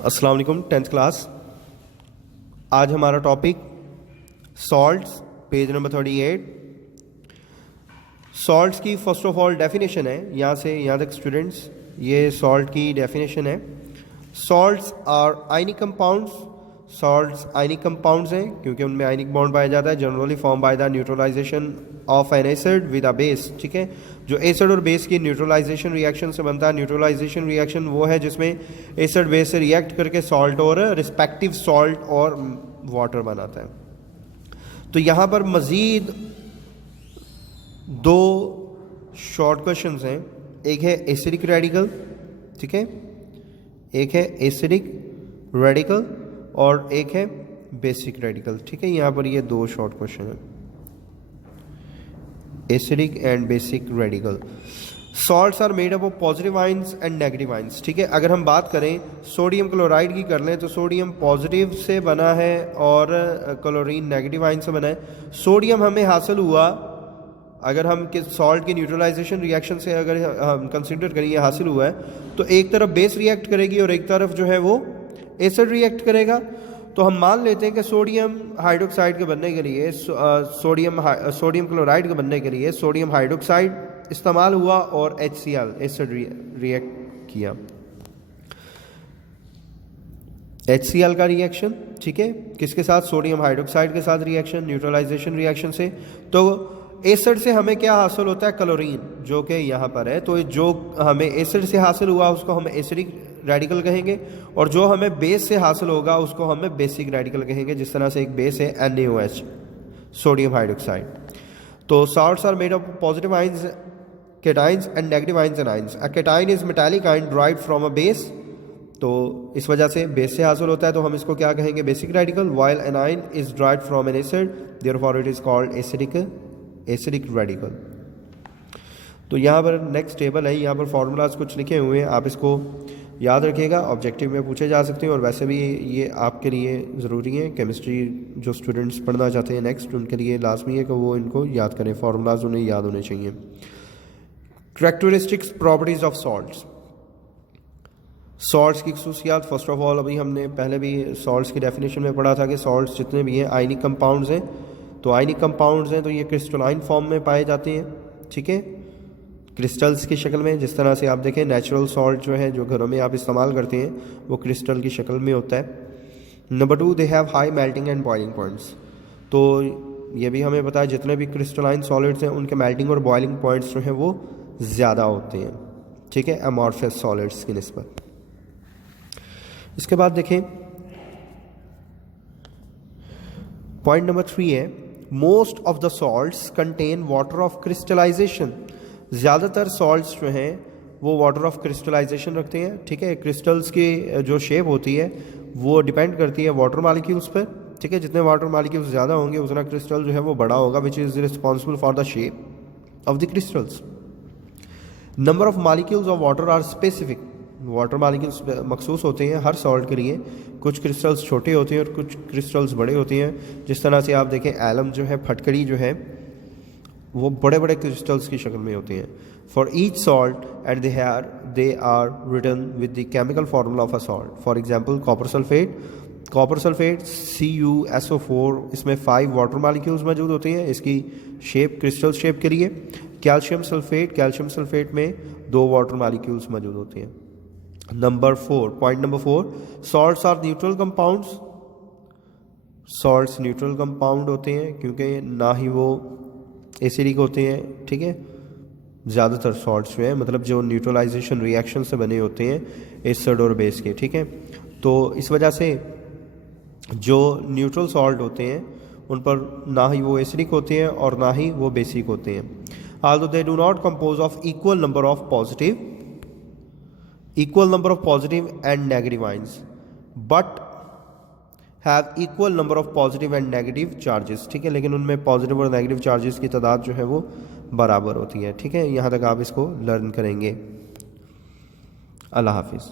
अस्सलाम वालेकुम। 10th class. आज हमारा topic salts, page number 38। Salts की फर्स्ट ऑफ ऑल डेफिनेशन है, यहाँ से यहाँ तक स्टूडेंट्स, ये सॉल्ट की डेफिनेशन है। Salts are ionic compounds. Salts ionic compounds हैं क्योंकि उनमें आयनिक बॉन्ड पाया जाता है, generally form by the neutralisation of an acid with a base. ठीक है, जो एसिड और बेस की न्यूट्रलाइजेशन रिएक्शन से बनता है। न्यूट्रलाइजेशन रिएक्शन वो है जिसमें एसिड बेस से रिएक्ट करके सॉल्ट और रिस्पेक्टिव सॉल्ट और वाटर बनाता है। तो यहाँ पर मज़ीद दो शॉर्ट क्वेश्चंस हैं, एक है एसिडिक रेडिकल, ठीक है, एक है एसिडिक रेडिकल और एक है बेसिक रेडिकल। ठीक है, यहाँ पर ये दो शॉर्ट क्वेश्चन हैं, acidic and basic radical. Salts are made up of positive ions and negative ions. ठीक है, अगर हम बात करें सोडियम क्लोराइड की कर लें तो सोडियम पॉजिटिव से बना है और क्लोरीन नेगेटिव आयन से बना है। सोडियम हमें हासिल हुआ, अगर हम सॉल्ट की न्यूट्रलाइजेशन रिएक्शन से अगर हम कंसिडर करें ये हासिल हुआ है, तो एक तरफ बेस रिएक्ट करेगी और एक तरफ जो है वो एसिड रिएक्ट करेगा। तो हम मान लेते हैं कि सोडियम हाइड्रोक्साइड के बनने के लिए सोडियम क्लोराइड के बनने के लिए सोडियम हाइड्रोक्साइड इस्तेमाल हुआ और HCl एसिड रिएक्ट किया। HCl का रिएक्शन, ठीक है, किसके साथ? सोडियम हाइड्रोक्साइड के साथ रिएक्शन, न्यूट्रलाइजेशन रिएक्शन से। तो एसिड से हमें क्या हासिल होता है? क्लोरीन, जो कि यहाँ पर है। तो जो हमें एसिड से हासिल हुआ उसको हम एसिडिक रेडिकल कहेंगे और जो हमें बेस से हासिल होगा उसको हमें बेसिक रेडिकल कहेंगे। जिस तरह से एक बेस है NaOH, सोडियम हाइड्रोक्साइड। तो salts are made of positive ions, cations and negative ions and ions. A cation is metallic ion derived from a base. तो इस वजह से बेस से हासिल होता है, तो हम इसको क्या कहेंगे? Basic radical. While an ion is derived from an acid, therefore it is called acidic radical. तो यहाँ पर नेक्स्ट टेबल है, यहाँ पर फार्मूलाज कुछ लिखे हुए हैं, आप इसको याद रखिएगा, ऑब्जेक्टिव में पूछे जा सकते हैं और वैसे भी ये आपके लिए ज़रूरी है। केमिस्ट्री जो स्टूडेंट्स पढ़ना चाहते हैं नेक्स्ट, उनके लिए लाजमी है कि वो इनको याद करें, फार्मूलाज उन्हें याद होने चाहिए। Characteristics properties of salts. Salts की खसूसियात, फर्स्ट ऑफ ऑल अभी हमने पहले भी सॉल्ट्स की डेफिनेशन में पढ़ा था कि सॉल्ट्स जितने भी हैं आयनिक कंपाउंड्स हैं। तो आयनिक कंपाउंड्स हैं तो ये क्रिस्टलाइन फॉर्म में पाए जाते हैं, ठीक है, क्रिस्टल्स की शक्ल में। जिस तरह से आप देखें नेचुरल सॉल्ट जो है, जो घरों में आप इस्तेमाल करते हैं, वो क्रिस्टल की शक्ल में होता है। Number 2, they have high melting and boiling points. तो ये भी हमें पता है जितने भी क्रिस्टलाइन सॉलिड्स हैं उनके मेल्टिंग और बॉइलिंग पॉइंट्स जो हैं वो ज़्यादा होते हैं, ठीक है, अमॉर्फस सॉलिड्स की निस्बत। इसके बाद देखें पॉइंट नंबर 3 है, most of the salts contain water of crystallisation. ज़्यादातर सॉल्ट्स जो हैं वो वाटर ऑफ क्रिस्टलाइजेशन रखते हैं, ठीक है। क्रिस्टल्स की जो शेप होती है वो डिपेंड करती है वाटर मालिक्यूल्स पर, ठीक है। जितने वाटर मालिक्यूल्स ज़्यादा होंगे उतना क्रिस्टल जो है वो बड़ा होगा, which is responsible for the shape of the crystals. Number of molecules of water are specific. Water molecules मखसूस होते हैं हर सॉल्ट के लिए। कुछ क्रिस्टल्स छोटे होते हैं और कुछ क्रिस्टल्स बड़े होते हैं। जिस तरह से आप देखें एलम जो है, फटकड़ी जो है, वो बड़े बड़े क्रिस्टल्स की शक्ल में होते हैं। For each salt and they are written with the chemical formula of a salt. For example copper sulphate CuSO4, इसमें 5 वाटर मालिक्यूल्स मौजूद होते हैं, इसकी शेप क्रिस्टल शेप के लिए। कैल्शियम सल्फेट में 2 वाटर मालिक्यूल्स मौजूद होते हैं। Point number 4, salts are neutral compounds. Salts neutral compound होते हैं क्योंकि ना ही वो एसिडिक होते हैं, ठीक है। ज़्यादातर सॉल्ट्स जो है, मतलब जो न्यूट्रलाइजेशन रिएक्शन से बने होते हैं एसिड और बेस के, ठीक है। तो इस वजह से जो न्यूट्रल सॉल्ट होते हैं उन पर ना ही वो एसिडिक होते हैं और ना ही वो बेसिक होते हैं। although they do not compose of equal number of positive and negative ions but have equal number of positive and negative charges, ठीक है। लेकिन उनमें पॉजिटिव और नेगेटिव चार्जेस की तादाद जो है वो बराबर होती है, ठीक है। यहाँ तक आप इसको लर्न करेंगे। अल्लाह हाफिज़।